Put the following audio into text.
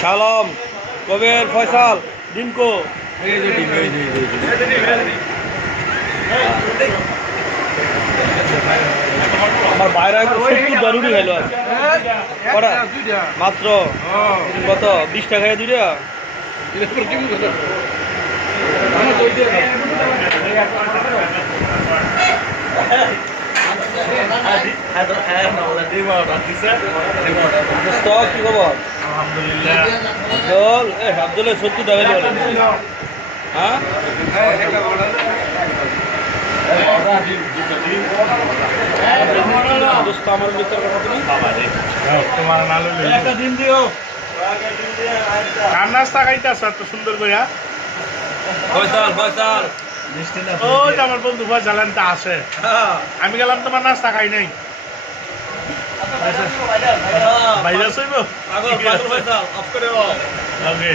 শালম, কবির, ফয়সাল, ডিমকো। আমার বাইরে 70 জরুরি হইল আছে মাত্র। কত 20 টাকায় দুইটা? কি খবর? আব্দুল 70 টাকা বলে। হ্যাঁ আমার ভিতর কথা তুমি তোমার নালু একটা ডিম দিও। কার নাস্তা খাইতেছ এত সুন্দর করে? ফয়সাল ফয়সাল ওই যে আমার বন্ধু ফয়সাল তো আসে। আমি গেলাম তোমার নাস্তা খাই নাই। ভাইরাস হইব? ফয়সাল অফ করে ওকে।